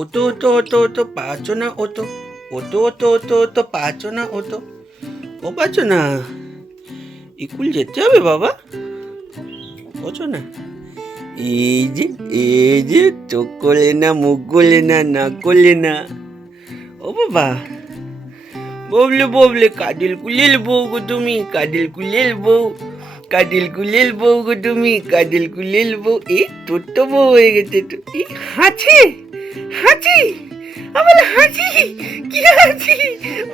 ওতো ওতো ওতো ওতো পাচ্ছ না ওতো ওতো ওতো ওতো ওতো পাচ্ছ না ওতো ও পাচ্ছ না স্কুল যেতে হবে বাবা বোঝো না এই যে চোখ করলে না মুখ করলে না নাক করলে না ও বাবা ববলে ববলে কাদিল কুলেল বউ গো তুমি কাদিল কুলেল বউ কাদিল কুলেল বউ গো তুমি কাদিল কুলেল বউ এই তোর তো বউ হয়ে গেছে তো এই হাঁচি হাঁচি আমার হাঁচি কি হাঁচি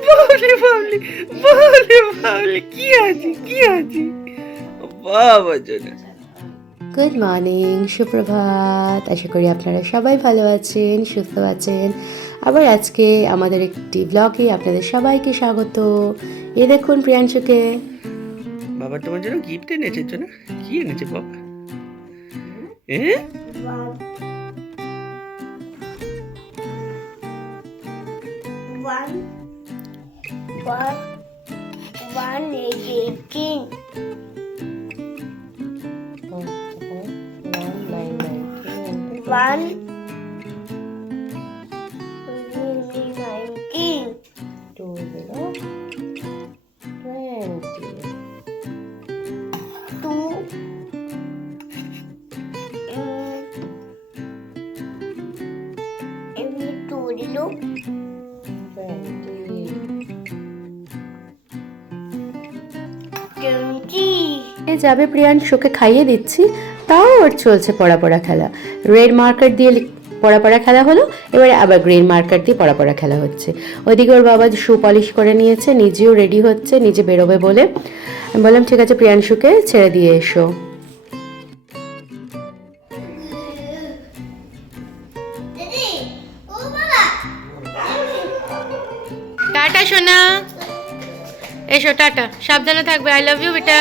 ববলে ববলে ববলে ববলে কি হাঁচি বাবা জনা গুড মর্নিং, সুপ্রভাত। আশা করি আপনারা সবাই ভালো আছেন, সুস্থ আছেন। আবার আজকে আমাদের একটি ব্লগে আপনাদের সবাইকে স্বাগত। এ দেখুন প্রিয়াংশুকে। বাবা তোমার জন্য গিফট এনেছে না কি এনেছে বাবা হ্যাঁ One is 18. One is 19. 2 every 2 দিলো 20. এ যাবে প্রিয়াংশুকে খাইয়ে দিচ্ছি, তাও ওর চলছে পড়া খেলা। রেড মার্কার দিয়ে পড়া খেলা হলো, এবারে আবার গ্রিন মার্কার দিয়ে পড়া খেলা হচ্ছে। ওইদিকে ওর বাবা শু পলিশ করে নিয়েছে, নিজেও রেডি হচ্ছে, নিজে বেরোবে বলে। আমি বললাম ঠিক আছে প্রিয়াংশুকে ছেড়ে দিয়ে এসো। টাটা সোনা, এসো টাটা, সাবধানে থাকবে। আই লাভ ইউ বেটা।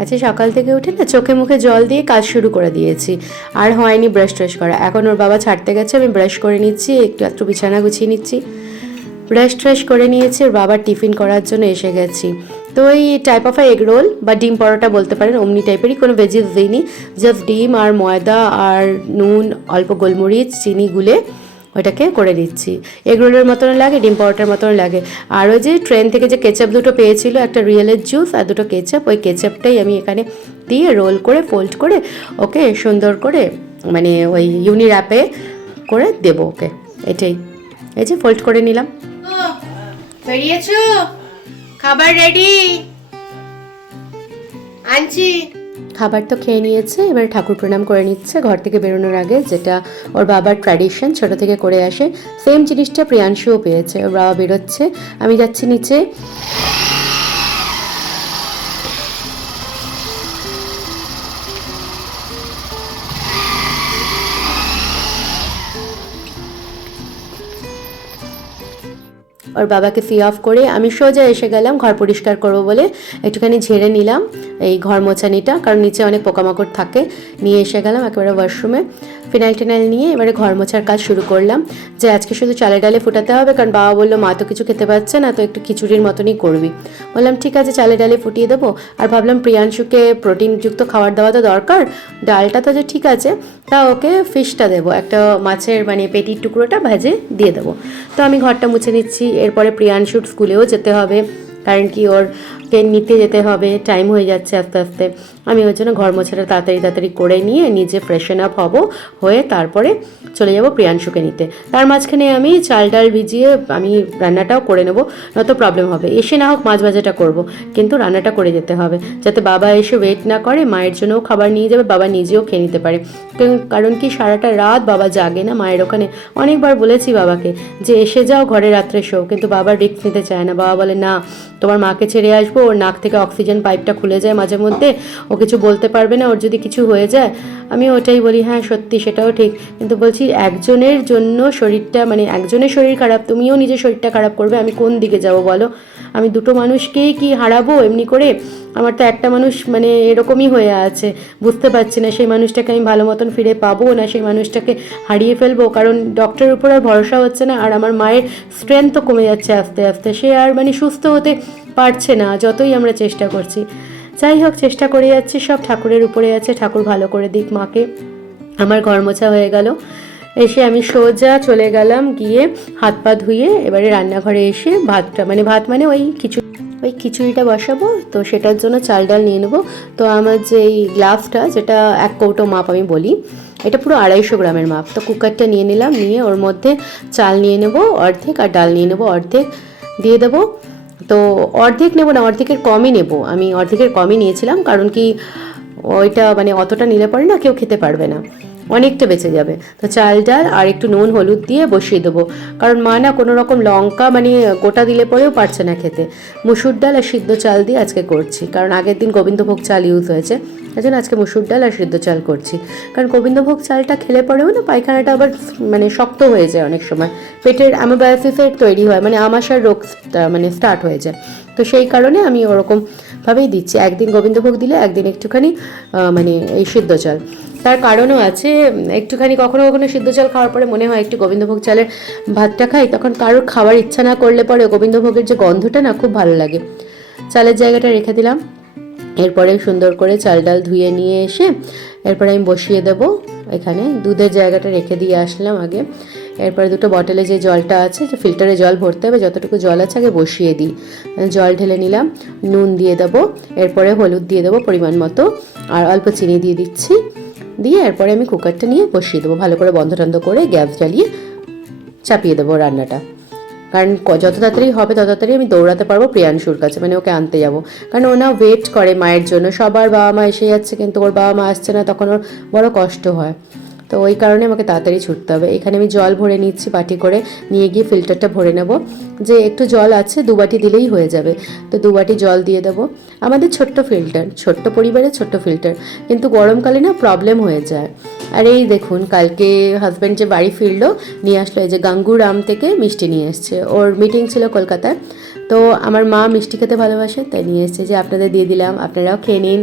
আচ্ছা, সকাল থেকে উঠে না চোখে মুখে জল দিয়ে কাজ শুরু করে দিয়েছি, আর হয়নি ব্রাশ ট্রাশ করা। এখন ওর বাবা ছাড়তে গেছে, আমি ব্রাশ করে নিচ্ছি, একটু বিছানা গুছিয়ে নিচ্ছি। ব্রাশ ট্রাশ করে নিয়েছি, ওর বাবার টিফিন করার জন্য এসে গেছি। তো এই টাইপ অফ এগ রোল বা ডিম পরোটা বলতে পারেন, অমনি টাইপেরই, কোনো ভেজিস দিইনি, জাস্ট ডিম আর ময়দা আর নুন, অল্প গোলমরিচ, চিনি গুলে ওইটাকে করে দিচ্ছি। এগ রোলের মতন লাগে, ডিম পরোটার মতন লাগে। আর ওই যে ট্রেন থেকে যে কেচাপ দুটো পেয়েছিল, একটা রিয়েলের জুস আর দুটো কেচাপ, ওই কেচাপটাই আমি এখানে দিয়ে রোল করে ফোল্ড করে ওকে সুন্দর করে মানে ওই ইউনি র্যাপে করে দেবো ওকে। এটাই, এই যে ফোল্ড করে নিলাম। বেরিয়েছো? খাবার রেডি, আনছি। খাবার তো খেয়ে নিয়েছে, এবার ঠাকুর প্রণাম করে নিচ্ছে ঘর থেকে বেরোনোর আগে, যেটা ওর বাবার ট্র্যাডিশন, ছোট থেকে করে আসে। সেম জিনিসটা প্রিয়াংশুও পেয়েছে। ওর বাবা বেরোচ্ছে, আমি যাচ্ছি নিচে। ওর বাবাকে ফি অফ করে আমি সোজা এসে গেলাম ঘর পরিষ্কার করবো বলে। একটুখানি ঝেড়ে নিলাম এই ঘর মোছানিটা, কারণ নিচে অনেক পোকামাকড় থাকে। নিয়ে এসে গেলাম একেবারে ওয়াশরুমে, ফিনাইল টিনাইল নিয়ে এবারে ঘর মোছার কাজ শুরু করলাম। যে আজকে শুধু চালে ডালে ফুটাতে হবে, কারণ বাবা বললো মা তো কিছু খেতে পাচ্ছে না, তো একটু খিচুড়ির মতনই করবি। বললাম ঠিক আছে, চালে ডালে ফুটিয়ে দেবো। আর ভাবলাম প্রিয়াংশুকে প্রোটিনযুক্ত খাবার দেওয়া তো দরকার, ডালটা তো যে ঠিক আছে, তা ওকে ফিশটা দেবো, একটা মাছের মানে পেটির টুকরোটা ভেজে দিয়ে দেবো। তো আমি ঘরটা মুছে নিচ্ছি। এরপরে প্রিয়াংশুর স্কুলেও যেতে হবে, কারণ কি ওর নিতে যেতে হবে, টাইম হয়ে যাচ্ছে আস্তে আস্তে। আমি ওর জন্য ঘর মোছাটা তাড়াতাড়ি করে নিয়ে নিজে ফ্রেশন আপ হব, হয়ে তারপরে চলে যাব প্রিয়াংশুকে নিতে। তার মাঝখানে আমি চাল ডাল ভিজিয়ে আমি রান্নাটাও করে নেব, নয়তো প্রবলেম হবে। এসে না হোক মাছ ভাজাটা করব, কিন্তু রান্নাটা করে যেতে হবে, যাতে বাবা এসে ওয়েট না করে। মায়ের জন্যও খাবার নিয়ে যাবে, বাবা নিজেও খেয়ে নিতে পারে। কারণ কি সারাটা রাত বাবা জাগে না মায়ের ওখানে। অনেকবার বলেছি বাবাকে যে এসে যাও ঘরে রাত্রে শো, কিন্তু বাবা রিস্ক নিতে চায় না। বাবা বলে না, তোমার মাকে ছেড়ে আসবো, ওর নাক থেকে অক্সিজেন পাইপটা খুলে যায় মাঝে মধ্যে, ও কিছু বলতে পারবে না, ওর যদি কিছু হয়ে যায়। আমি ওটাই বলি, হ্যাঁ সত্যি সেটাও ঠিক, কিন্তু বলছি একজনের জন্য শরীরটা মানে একজনের শরীর খারাপ, তুমিও নিজের শরীরটা খারাপ করবে, আমি কোন দিকে যাব বলো? আমি দুটো মানুষকেই কি হারাবো এমনি করে? আমার তো একটা মানুষ মানে এরকমই হয়ে আছে, বুঝতে পারছি না সেই মানুষটাকে আমি ভালো মতন ফিরে পাবো না সেই মানুষটাকে হারিয়ে ফেলবো। কারণ ডক্টরের উপর আর ভরসা হচ্ছে না, আর আমার মায়ের স্ট্রেংথও কমে যাচ্ছে আস্তে আস্তে, সে আর মানে সুস্থ হতে পারছে না যতই আমরা চেষ্টা করছি। যাই হোক, চেষ্টা করে যাচ্ছি, সব ঠাকুরের উপরে আছে, ঠাকুর ভালো করে দিক মাকে। আমার ঘর মোছা হয়ে গেল, এসে আমি সোজা চলে গেলাম, গিয়ে হাত পা ধুয়ে এবারে রান্নাঘরে এসে ভাত মানে ওই খিচুড়িটা বসাবো। তো সেটার জন্য চাল ডাল নিয়ে নেবো। তো আমার যে এই গ্লাসটা, যেটা 1 কৌটো মাপ আমি বলি, এটা পুরো 250 গ্রামের মাপ। তো কুকারটা নিয়ে নিলাম, নিয়ে ওর মধ্যে চাল নিয়ে নেবো অর্ধেক, আর ডাল নিয়ে নেবো অর্ধেক, দিয়ে দেবো। তো অর্ধেক নেবো না, অর্ধেকের কমই নেবো, আমি অর্ধেকের কমই নিয়েছিলাম, কারণ কি ওইটা মানে অতটা নিলে পরে না কেউ খেতে পারবে না, অনেকটা বেঁচে যাবে। তো চাল ডাল আর একটু নুন হলুদ দিয়ে বসিয়ে দেবো, কারণ মা না কোনো রকম লঙ্কা মানে গোটা দিলে পরেও পারছে না খেতে। মুসুর ডাল আর সিদ্ধ চাল দিয়ে আজকে করছি, কারণ আগের দিন গোবিন্দভোগ চাল ইউজ হয়েছে, তাই জন্য আজকে মুসুর ডাল আর সিদ্ধ চাল করছি। কারণ গোবিন্দভোগ চালটা খেলে পরেও না পায়খানাটা আবার মানে শক্ত হয়ে যায়, অনেক সময় পেটের অ্যামোবায়োসিসের তৈরি হয়, মানে আমাশার রোগ মানে স্টার্ট হয়ে যায়। তো সেই কারণে আমি ওরকমভাবেই দিচ্ছি, একদিন গোবিন্দভোগ দিলে একদিন একটুখানি মানে এই সিদ্ধ চাল। তার কারণও আছে, একটুখানি কখনো কখনো সিদ্ধ চাল খাওয়ার পরে মনে হয় একটু গোবিন্দভোগ চালের ভাতটা খাই, তখন কারোর খাওয়ার ইচ্ছা না করলে পরে গোবিন্দভোগের যে গন্ধটা না খুব ভালো লাগে। চালের জায়গাটা রেখে দিলাম, এরপরে সুন্দর করে চাল ডাল ধুয়ে নিয়ে এসে এরপরে আমি বসিয়ে দেব। এখানে দুধের জায়গাটা রেখে দিয়ে আসলাম আগে, এরপরে দুটো বটলে যে জলটা আছে, যে ফিল্টারে জল ভরতে হবে, যতটুকু জল আছে আগে বসিয়ে দিই। জল ঢেলে নিলাম, নুন দিয়ে দেবো, এরপরে হলুদ দিয়ে দেবো পরিমাণ মতো, আর অল্প চিনি দিয়ে দিচ্ছি, দিয়ে এরপরে আমি কুকারটা নিয়ে বসিয়ে দেবো, ভালো করে বন্ধ টন্ধ করে গ্যাস জ্বালিয়ে চাপিয়ে দেবো রান্নাটা। কারণ যত তাড়াতাড়ি হবে তত তাড়াতাড়ি আমি দৌড়াতে পারবো প্রিয়াংশুর কাছে, মানে ওকে আনতে যাবো, কারণ ও না ওয়েট করে মায়ের জন্য। সবার বাবা মা এসে যাচ্ছে, কিন্তু ওর বাবা মা আসছে না, তখন ওর বড় কষ্ট হয়। তো ওই কারণে আমাকে তাড়াতাড়ি ছুটতে হবে। এখানে আমি জল ভরে নিচ্ছি বাটি করে, নিয়ে গিয়ে ফিল্টারটা ভরে নেব, যে একটু জল আছে 2 বাটি দিলেই হয়ে যাবে। তো 2 বাটি জল দিয়ে দেবো। আমাদের ছোট্ট ফিল্টার, ছোট্ট পরিবারের ছোট্ট ফিল্টার, কিন্তু গরমকালে না প্রবলেম হয়ে যায়। আর এই দেখুন, কালকে হাজব্যান্ড যে বাড়ি ফিরলো, নিয়ে আসলো এই যে গাঙ্গুরাম থেকে মিষ্টি নিয়ে এসছে, ওর মিটিং ছিল কলকাতায়। তো আমার মা মিষ্টি খেতে ভালোবাসে, তাই নিয়ে এসছে, যে আপনাদের দিয়ে দিলাম, আপনারাও খেয়ে নিন।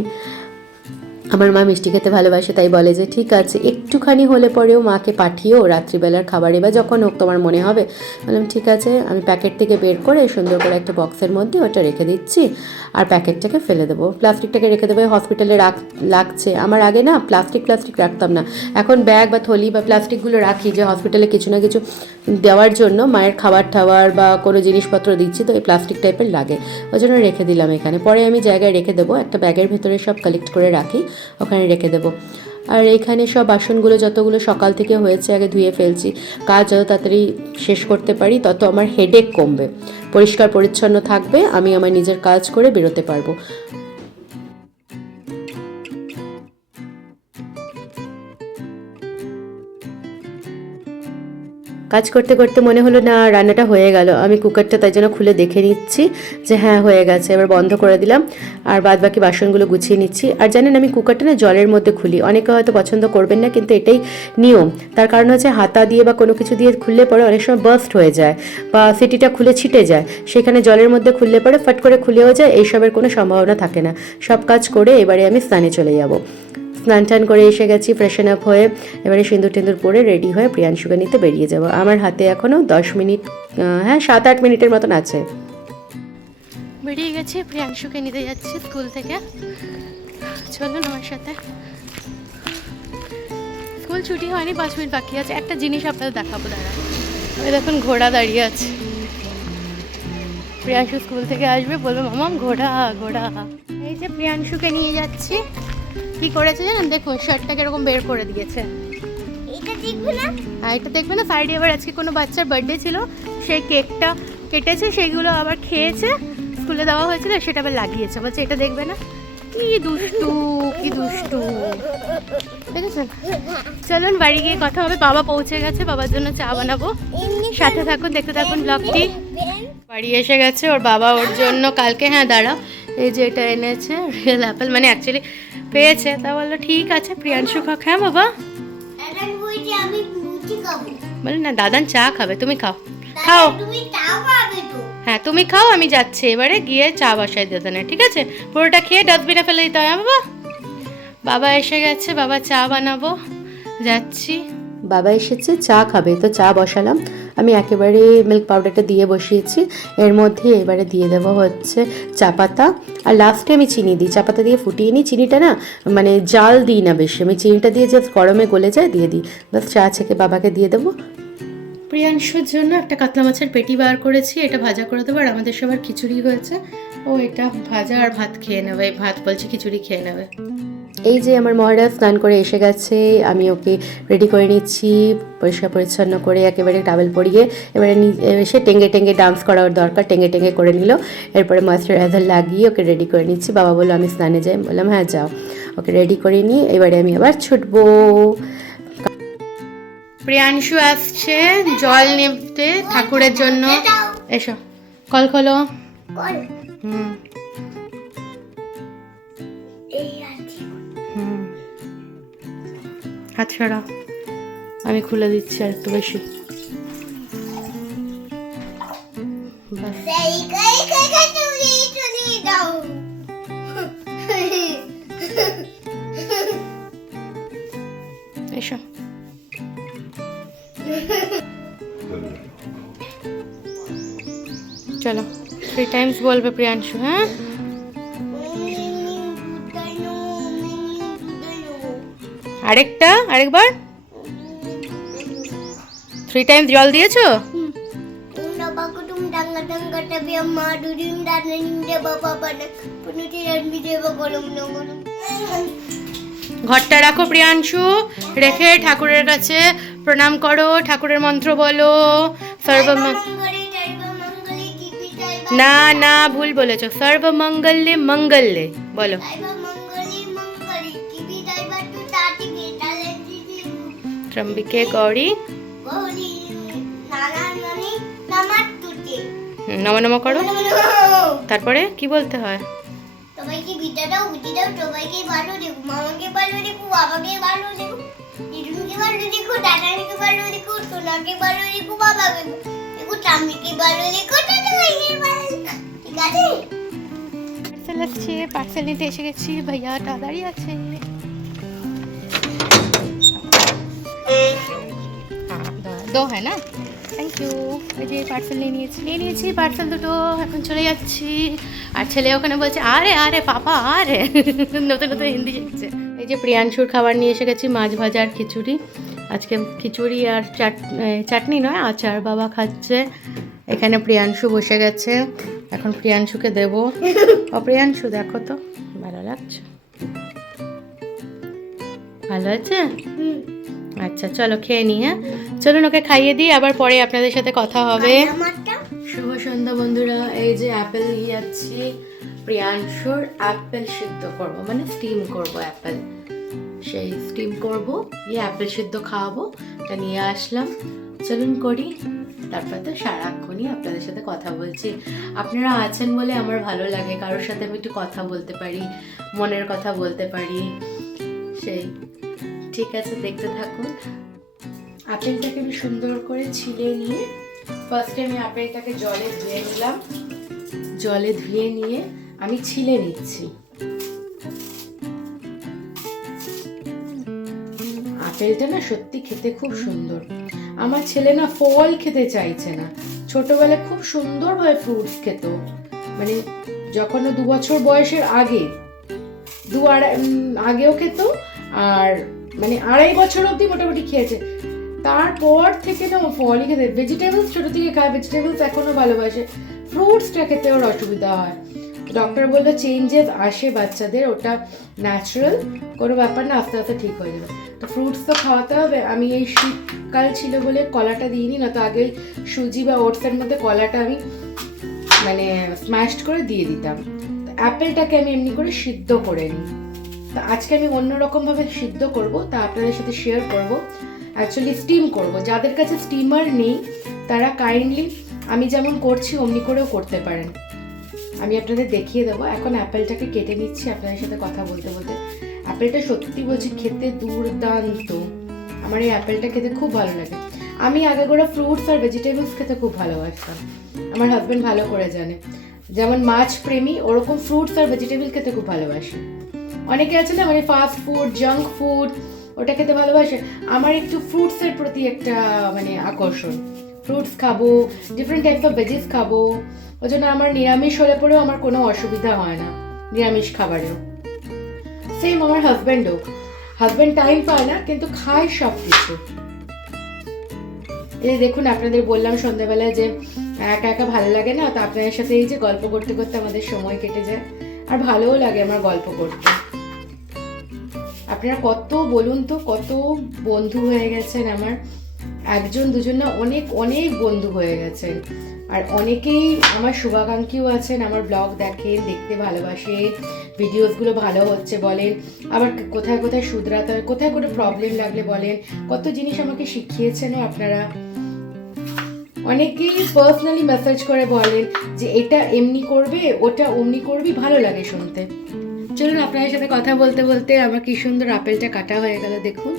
আমার মা মিষ্টি খেতে ভালোবাসে, তাই বলে যে ঠিক আছে একটুখানি হলে পরেও মাকে পাঠিয়েও রাত্রিবেলার খাবারে বা যখন হোক তোমার মনে হবে। বললাম ঠিক আছে, আমি প্যাকেট থেকে বের করে সুন্দর করে একটা বক্সের মধ্যে ওটা রেখে দিচ্ছি, আর প্যাকেটটাকে ফেলে দেবো, প্লাস্টিকটাকে রেখে দেবো। হসপিটালে লাগছে, আমার আগে না প্লাস্টিক রাখতাম না, এখন ব্যাগ বা থলি বা প্লাস্টিকগুলো রাখি, যে হসপিটালে কিছু না কিছু দেওয়ার জন্য, মায়ের খাবার টাবার বা কোনো জিনিসপত্র দিচ্ছি, তো এই প্লাস্টিক টাইপের লাগে, ওই জন্য রেখে দিলাম এখানে। পরে আমি জায়গায় রেখে দেবো, একটা ব্যাগের ভেতরে সব কালেক্ট করে রাখি, ওখানে রেখে দেবো। আর এখানে সব বাসনগুলো যতগুলো সকাল থেকে হয়েছে আগে ধুয়ে ফেলছি, কাজ যত তাড়াতাড়ি শেষ করতে পারি তত আমার হেডেক কমবে, পরিষ্কার পরিচ্ছন্ন থাকবে, আমি আমার নিজের কাজ করে বেরোতে পারবো। কাজ করতে করতে মনে হলো না রান্নাটা হয়ে গেল, আমি কুকারটা তাই জন্য খুলে দেখে নিচ্ছি যে হ্যাঁ হয়ে গেছে, এবার বন্ধ করে দিলাম, আর বাদ বাকি বাসনগুলো গুছিয়ে নিচ্ছি। আর জানেন আমি কুকারটা না জলের মধ্যে খুলি, অনেকে হয়তো পছন্দ করবেন না, কিন্তু এটাই নিয়ম। তার কারণ হচ্ছে হাতা দিয়ে বা কোনো কিছু দিয়ে খুললে পরে অনেক সময় বার্স্ট হয়ে যায়, বা সিটিটা খুলে ছিটে যায়, সেখানে জলের মধ্যে খুললে পরে ফট করে খুলেও যায়, এইসবের কোনো সম্ভাবনা থাকে না। সব কাজ করে এবারে আমি স্নানে চলে যাব। স্নান টান করে এসে গেছি, ফ্রেশন আপ হয়ে এবারে সিঁদুর টিন্দুর পরে রেডি হয়ে প্রিয়াংশুকে নিতে বেরিয়ে যাব। আমার হাতে এখনও 10 মিনিট, হ্যাঁ 7-8 মিনিটের মতন আছে। বেরিয়ে গেছি, প্রিয়াংশুকে নিতে যাচ্ছি স্কুল থেকে, চলুন আমার সাথে। স্কুল ছুটি হয়নি, 5 মিনিট বাকি আছে। একটা জিনিস আপনাদের দেখাবো, দাঁড়া, ওই দেখুন ঘোড়া দাঁড়িয়ে আছে। প্রিয়াংশু স্কুল থেকে আসবে, বলবো মামাম ঘোড়া ঘোড়া। এই যে প্রিয়াংশুকে নিয়ে যাচ্ছি। কি করেছে জানেন, দেখুন শার্টটা কিরকম বের করে দিয়েছে। এটা দেখবে না? আর এটা দেখবে না, সাইডে আবার আজকে কোনো বাচ্চার বার্থডে ছিল, সেই কেকটা কেটেছে, সেইগুলো আবার খেয়েছে, স্কুলে দেওয়া হয়েছিল, সেটা আবার লাগিয়েছে, বলছে এটা দেখবে না। কি দুষ্টু, কি দুষ্টু, দেখেছেন। চলুন বাড়ি গিয়ে কথা হবে, বাবা পৌঁছে গেছে, বাবার জন্য চা বানাবো, সাথে থাকুন, দেখতে থাকুন ব্লগটি। বাড়ি এসে গেছে ওর বাবা, ওর জন্য কালকে, হ্যাঁ দাঁড়া, এই যে এটা এনেছে রিয়েল অ্যাপেল, মানে অ্যাকচুয়ালি পেয়েছে, তা বললো ঠিক আছে প্রিয়াংশু খাক। হ্যাঁ বাবা, বলে না দাদান চা খাবে, তুমি খাও, খাও, হ্যাঁ তুমি খাও, আমি যাচ্ছি এবারে গিয়ে চা বসাই দাদানে, ঠিক আছে, পুরোটা খেয়ে ডাস্টবিনে ফেলে দিতে হয়। বাবা, বাবা এসে গেছে, বাবা চা বানাবো, যাচ্ছি। বাবা এসেছে, চা খাবে, তো চা বসালাম। আমি একেবারে মিল্ক পাউডারটা দিয়ে বসিয়েছি। এর মধ্যে এবারে দিয়ে দেবো হচ্ছে চা পাতা, আর লাস্টে আমি চিনি দিই। চা পাতা দিয়ে ফুটিয়ে নিই, চিনিটা না মানে জাল দিই না বেশি, আমি চিনিটা দিয়ে জাস্ট গরমে গলে যায় দিয়ে দিই। বাস চা ছেঁকে বাবাকে দিয়ে দেবো। প্রিয়াংশুর জন্য একটা কাতলা মাছের পেটি বার করেছি, এটা ভাজা করে দেবো। আর আমাদের সবার খিচুড়ি হয়েছে, ও এটা ভাজা আর ভাত খেয়ে নেবে, ভাত বলছে খিচুড়ি খেয়ে নেবে। এই যে আমার মহারাজ স্নান করে এসে গেছে, আমি ওকে রেডি করে নিচ্ছি পরিষ্কার পরিচ্ছন্ন করে, একেবারে টাওয়েল পরিয়ে। এবারে এসে টেঙ্গে টেঙ্গে ডান্স করার দরকার, টেঙ্গে টেঙ্গে করে নিল। এরপরে ময়েশ্চারাইজার লাগিয়ে ওকে রেডি করে নিচ্ছি। বাবা বললো আমি স্নানে যাই, বললাম হ্যাঁ যাও। ওকে রেডি করে নিয়ে এবারে আমি আবার ছুটবো। প্রিয়াংশু আসছে জল নিতে ঠাকুরের জন্য। এসো, কল খোলো। কল হুম এই আছে। হুম, হাত ছাড়া, আমি খুলে দিচ্ছি আর একটু বেশি। ব্যাস। সেই কই কই কই তুমি দাও। এসো। চলো 3 টাইমস বলবে প্রিয়াংশু, হ্যাঁ? আরেকবার 3 টাইমস জল দিয়েছো? ঘরটা রাখো প্রিয়াংশু, রেখে ঠাকুরের কাছে প্রণাম করো, ঠাকুরের মন্ত্র বলো। না না, ভুল বলেছো। সর্বমঙ্গলে মঙ্গলে বলো। ত্রম্বিকে গৌরী নম নম করো। তারপরে কি বলতে হয়? সবাইকে বিটা দাও, বিটি দাও, সবাইকে ভালো দেখো, মামাকে ভালো দেখো, বাবাকে ভালো দেখো, দিদুকে ভালো দেখো, দাদাকে ভালো দেখো, সোনাকে ভালো দেখো, বাবাকে দেখো, ঠাম্মিকে ভালো দেখো, দাদাকে ভালো দেখো। ঠিক আছে? পার্সেল আসছে, পার্সেল নিতে এসে গেছি, ভাইয়া তাড়াতাড়ি আছে। দো হ্যাঁ না, থ্যাংক ইউ। এই যে পার্সেল নিয়ে নিয়েছি পার্সেল দুটো, এখন চলে যাচ্ছি। আর ছেলে ওখানে বলছে আরে আরে পাপা আরে, নতুন নতুন হিন্দি শিখছে। এই যে প্রিয়াংশুর খাবার নিয়ে এসে গেছি, মাছ ভাজা আর খিচুড়ি। আজকে খিচুড়ি আর চাটনি নয়, আচার বাবা খাচ্ছে। এখানে প্রিয়াংশু বসে গেছে, এখন প্রিয়াংশুকে দেবো। ও প্রিয়াংশু দেখো তো, ভালো লাগছে? ভালো আছে? আচ্ছা চলো খেয়ে নিই। হ্যাঁ চলুন ওকে খাইয়ে দিই, আবার পরে আপনাদের সাথে কথা হবে। শুভ সন্ধ্যা বন্ধুরা। এই যে অ্যাপেল নিয়ে যাচ্ছি, প্রিয়াংশুর অ্যাপেল সিদ্ধ করব, মানে স্টিম করব অ্যাপেল। সেই স্টিম করব, অ্যাপেল সিদ্ধ খাওয়াবো, এটা নিয়ে আসলাম। চলুন করি, তারপর তো সারাক্ষণই আপনাদের সাথে কথা বলছি। আপনারা আছেন বলে আমার ভালো লাগে, কারোর সাথে আমি একটু কথা বলতে পারি, মনের কথা বলতে পারি। সেই ঠিক আছে, দেখতে থাকুন। আপেলটাকে আমি সুন্দর করে ছিলে নিয়ে, ফার্স্টে আমি আপেলটাকে জলে ধুয়ে নিলাম। জলে ধুয়ে নিয়ে আমি ছিলে নিচ্ছি। আপেলটা না সত্যি খেতে খুব সুন্দর। আমার ছেলে না ফল খেতে চাইছে না, ছোটবেলায় খুব সুন্দরভাবে ফ্রুটস খেত, মানে যখন 2 বছর বয়সের আগে, আগেও খেত, আর মানে 2.5 বছর অবধি মোটামুটি খেয়েছে। তারপর থেকে না ফলই খেতে, ভেজিটেবলস ছোট থেকে খায়, ভেজিটেবলস এখনো ভালোবাসে, ফ্রুটসটা খেতে ওর অসুবিধা হয়। ডক্টর বললো চেঞ্জেস আসে বাচ্চাদের, ওটা ন্যাচারাল, কোনো ব্যাপার না, আস্তে আস্তে ঠিক হয়ে যাবে। তো ফ্রুটস তো খাওয়াতে হবে। আমি এই শীতকাল ছিল বলে কলাটা দিইনি, না তো আগে সুজি বা ওটসের মধ্যে কলাটা আমি মানে স্ম্যাশড করে দিয়ে দিতাম। অ্যাপেলটাকে আমি এমনি করে সিদ্ধ করে নিই। তা আজকে আমি অন্যরকমভাবে সিদ্ধ করব, তা আপনাদের সাথে শেয়ার করব। অ্যাকচুয়ালি স্টিম করব। যাদের কাছে স্টিমার নেই তারা কাইন্ডলি আমি যেমন করছি অমনি করেও করতে পারেন। আমি আপনাদের দেখিয়ে দেবো। এখন অ্যাপেলটাকে কেটে নিচ্ছি আপনাদের সাথে কথা বলতে বলতে। অ্যাপেলটা সত্যি বলছি খেতে দুর্দান্ত, আমার এই অ্যাপেলটা খেতে খুব ভালো লাগে। আমি আগে করে ফ্রুটস আর ভেজিটেবলস খেতে খুব ভালোবাসতাম, আমার হাজব্যান্ড ভালো করে জানে। যেমন মাছ প্রেমী, ওরকম ফ্রুটস আর ভেজিটেবল খেতে খুব ভালোবাসি। অনেকে আছে না মানে ফাস্ট ফুড, জাঙ্ক ফুড ওটা খেতে ভালোবাসে, আমার একটু ফ্রুটসের প্রতি একটা মানে আকর্ষণ, ফ্রুটস খাবো, ডিফারেন্ট টাইপস অফ ভেজিস খাবো। ওই জন্য আমার নিরামিষ হলে পরেও আমার কোনো অসুবিধা হয় না নিরামিষ খাবারেও। সেম আমার হাজব্যান্ডও, হাজব্যান্ড টাইম পায় না কিন্তু খায় সব কিছু। এই দেখুন, আপনাদের বললাম সন্ধ্যাবেলায় যে একা একা ভালো লাগে না, তো আপনাদের সাথে এই যে গল্প করতে করতে আমাদের সময় কেটে যায়, আর ভালোও লাগে আমার গল্প করতে। আপনারা কত বলুন তো, কত বন্ধু হয়ে গেছেন আমার, একজন দুজন না, অনেক অনেক বন্ধু হয়ে গেছেন। আর অনেকেই আমার শুভাকাঙ্ক্ষীও আছেন, আমার ব্লগ দেখেন, দেখতে ভালোবাসে, ভিডিওসগুলো ভালো হচ্ছে বলেন, আবার কোথায় কোথায় শুধরাতে হয়, কোথায় কোনো প্রবলেম লাগলে বলেন, কত জিনিস আমাকে শিখিয়েছেনও আপনারা। অনেকেই পার্সোনালি মেসেজ করে বলেন যে এটা এমনি করবে, ওটা অমনি করবি, ভালো লাগে শুনতে। চলুন আপনাদের সাথে কথা বলতে বলতে আমার কি সুন্দর আপেলটা কাটা হয়ে গেল দেখুন।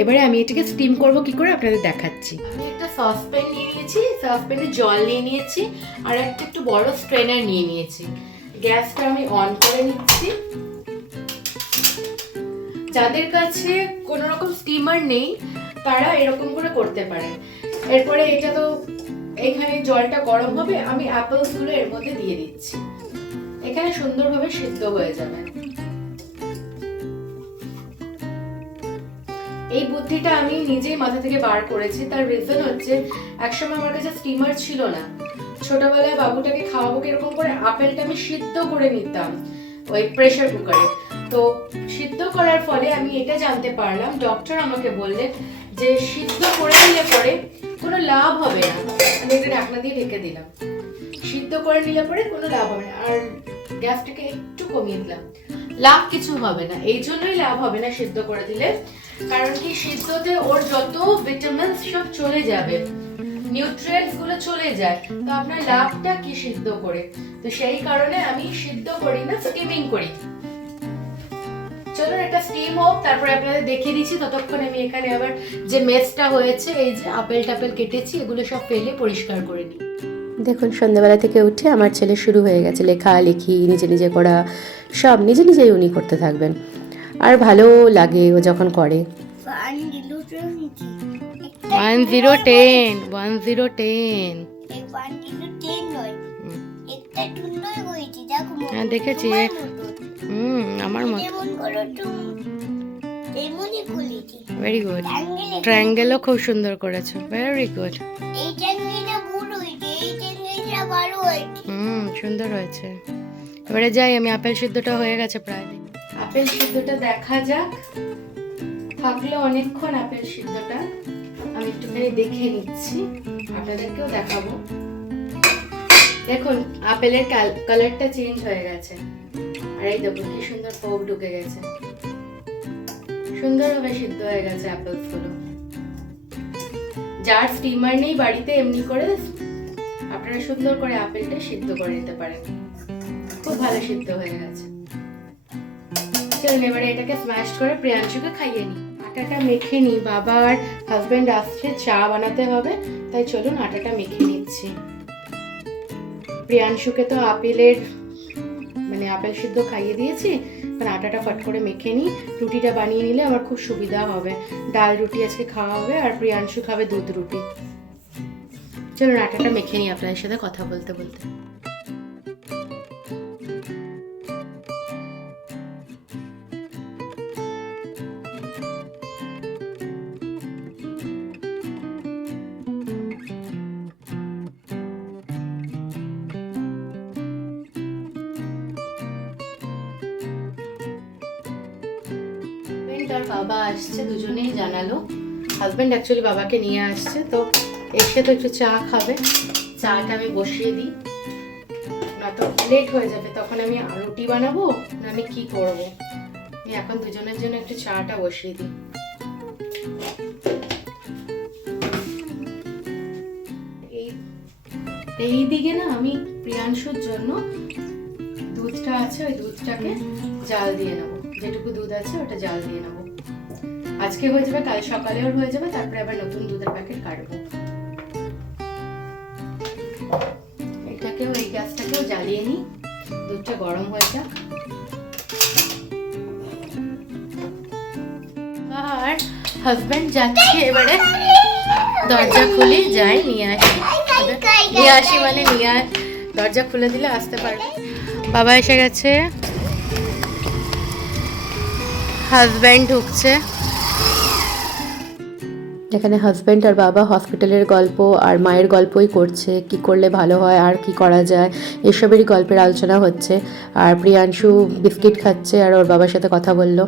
এবারে আমি এটাকে স্টিম করব কি করে আপনাদের দেখাচ্ছি। আমি একটা সসপ্যান নিয়ে নিয়েছি, সসপ্যানে জল নিয়ে নিয়েছি, আর একটা একটু বড় স্ট্রেনার নিয়ে নিয়েছি। গ্যাসটা আমি অন করে নিচ্ছি। যাদের কাছে কোনো রকম স্টিমার নেই তারা এরকম করে করতে পারে। এরপরে এটা তো এখানে জলটা গরম হবে, আমি অ্যাপেলসগুলো এর মধ্যে দিয়ে দিচ্ছি, এখানে সুন্দরভাবে সিদ্ধ হয়ে যাবে। এই বুদ্ধিটা আমি নিজেই মাথা থেকে বার করেছি। তার রিজন হচ্ছে, একসময় আমার কাছে স্টিমার ছিল না, ছোটবেলায় বাবুটাকে খাওয়াবো কিরকম করে, আপেলটা আমি সিদ্ধ করে নিতাম ওই প্রেসার কুকারে। তো সিদ্ধ করার ফলে আমি এটা জানতে পারলাম, ডক্টর আমাকে বললেন যে সিদ্ধ করে নিলে পরে কোনো লাভ হবে না। আমি এটা ঢাকনা দিয়ে ঢেকে দিলাম, সিদ্ধ করে নিলে পরে কোনো লাভ হবে না। আর গ্যাসটাকে একটু কমিয়ে দিলাম, লাভ কিছু হবে না। এই জন্যই লাভ হবে না সিদ্ধ করে দিলে, কারণ কি সিদ্ধতে ওর যত ভিটামিন সব চলে যাবে, নিউট্রিয়েন্টস গুলো চলে যায়, তো আপনার লাভটা কি সিদ্ধ করে? তো সেই কারণে আমি সিদ্ধ করি না, স্টিমিং করি। চলুন এটা স্টিম হোক, তারপরে আপনাদের দেখিয়ে দিচ্ছি। ততক্ষণ আমি এখানে আবার যে মেসটা হয়েছে, এই যে আপেল টাপেল কেটেছি, এগুলো সব ফেলে পরিষ্কার করে নিই। দেখুন সন্ধ্যাবেলা থেকে উঠে আমার ছেলে শুরু হয়ে গেছে লেখালেখি, নিজে নিজে করা, সব নিজে নিজেই উনি করতে থাকবেন। আর ভালো লাগে ও যখন করে। 1010 1010 হ্যাঁ দেখেছি, আমার মতো। ভেরি গুড, ট্রায়াঙ্গেলও খুব সুন্দর করেছো, ভেরি গুড। সুন্দর হয়েছে। এবারে যাই আমি, আপেল সিদ্ধটা হয়ে গেছে প্রায়। আপেল সিদ্ধটা দেখা যাক, থাকলে অনেকক্ষণ আপেল সিদ্ধটা আমি একটুখানি দেখে নিচ্ছি, আপনাদেরকেও দেখাবো। দেখুন আপেলের কালারটা চেঞ্জ হয়ে গেছে, আর এই দেখুন কি সুন্দর পোক ঢুকে গেছে, সুন্দরভাবে সিদ্ধ হয়ে গেছে আপেলসগুলো। যার স্টিমার নেই বাড়িতে, এমনি করে আপনারা সুন্দর করে আপেলটা সিদ্ধ করে নিতে পারেন, খুব ভালো সিদ্ধ হয়ে গেছে। চলুন এবারে এটাকে স্ম্যাশ করে প্রিয়াংশুকে খাইয়ে নিই। আটাটা মেখে নিই, বাবার হাজবেন্ড আসছে, চা বানাতে হবে, তাই চলুন আটাটা মেখে নিচ্ছি। প্রিয়াংশুকে তো আপেলের আপেল সিদ্ধ খাইয়ে দিয়েছি, এখন আটাটা ফট করে মেখে নিই, রুটিটা বানিয়ে নিলে আমার খুব সুবিধা হবে। ডাল রুটি আজকে খাওয়া হবে, আর প্রিয়াংশু খাবে দুধ রুটি। চলুন আটাটা মেখে নিই আপনাদের সাথে কথা বলতে বলতে। আর বাবা আসছে, দুজনেই জানালো। হাজবেন্ড অ্যাকচুয়ালি বাবাকে নিয়ে আসছে, তো এসে তো একটু চা খাবে, চাটা আমি বসিয়ে দিই, না তো লেট হয়ে যাবে, তখন আমি রুটি বানাবো না আমি কি করবো। এখন দুজনের জন্য একটু চাটা বসিয়ে দিই। এইদিকে না আমি প্রিয়াংশুর জন্য দুধটা আছে, ওই দুধটাকে জাল দিয়ে নেবো, যেটুকু দুধ আছে ওটা জাল দিয়ে নেবো। আজকে হয়ে যাবে, কাল সকালেও হয়ে যাবে, তারপরে আবার নতুন দুধের প্যাকেট কাটবো। এটাকেও, এই গ্যাসটাকেও জ্বালিয়ে নিই, দুধটা গরম হয়ে যাক। আর হাজবেন্ড যাচ্ছে এবারে দরজা খুলি, যাই নিয়ে আসি। নিয়ে আসি মানে দরজা খুলে দিলে আসতে পারবে। বাবা এসে গেছে, হাজব্যান্ড ঢুকছে। এখানে হাজব্যান্ড আর বাবা হসপিটালের গল্প আর মায়ের গল্পই করছে, কি করলে ভালো হয় আর কি করা যায় এসবেরই গল্পের আলোচনা হচ্ছে। আর প্রিয়াংশু বিস্কিট খাচ্ছে আর ওর বাবার সাথে কথা বললো।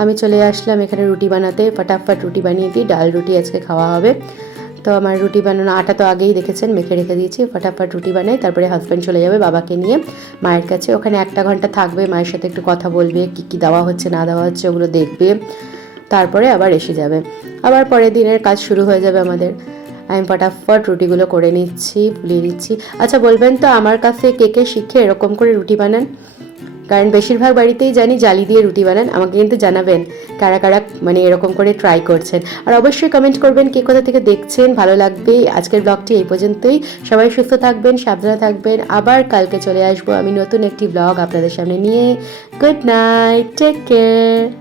আমি চলে আসলাম এখানে রুটি বানাতে, ফটাফট রুটি বানিয়ে দিই, ডাল রুটি আজকে খাওয়া হবে। তো আমার রুটি বানানো আটা তো আগেই দেখেছেন মেখে রেখে দিয়েছি, ফটাফট রুটি বানাই। তারপরে হাজব্যান্ড চলে যাবে বাবাকে নিয়ে মায়ের কাছে, ওখানে 1 ঘন্টা থাকবে, মায়ের সাথে একটু কথা বলবে, কি কি দেওয়া হচ্ছে না দেওয়া হচ্ছে ওগুলো দেখবে, তারপরে আবার এসে যাবে। আবার পরের দিনের কাজ শুরু হয়ে যাবে আমাদের। আমি ফটাফট রুটিগুলো করে নিচ্ছি, ফুলিয়ে নিচ্ছি। আচ্ছা বলবেন তো আমার কাছে কে কে শিখে এরকম করে রুটি বানান? কারণ বেশিরভাগ বাড়িতেই জানি জালি দিয়ে রুটি বানান। আমাকে কিন্তু জানাবেন কারা কারা মানে এরকম করে ট্রাই করছেন। আর অবশ্যই কমেন্ট করবেন কে কোথা থেকে দেখছেন, ভালো লাগবে। আজকের ব্লগটি এই পর্যন্তই। সবাই সুস্থ থাকবেন, সাবধানে থাকবেন। আবার কালকে চলে আসবো আমি নতুন একটি ব্লগ আপনাদের সামনে নিয়ে। Good night, take care.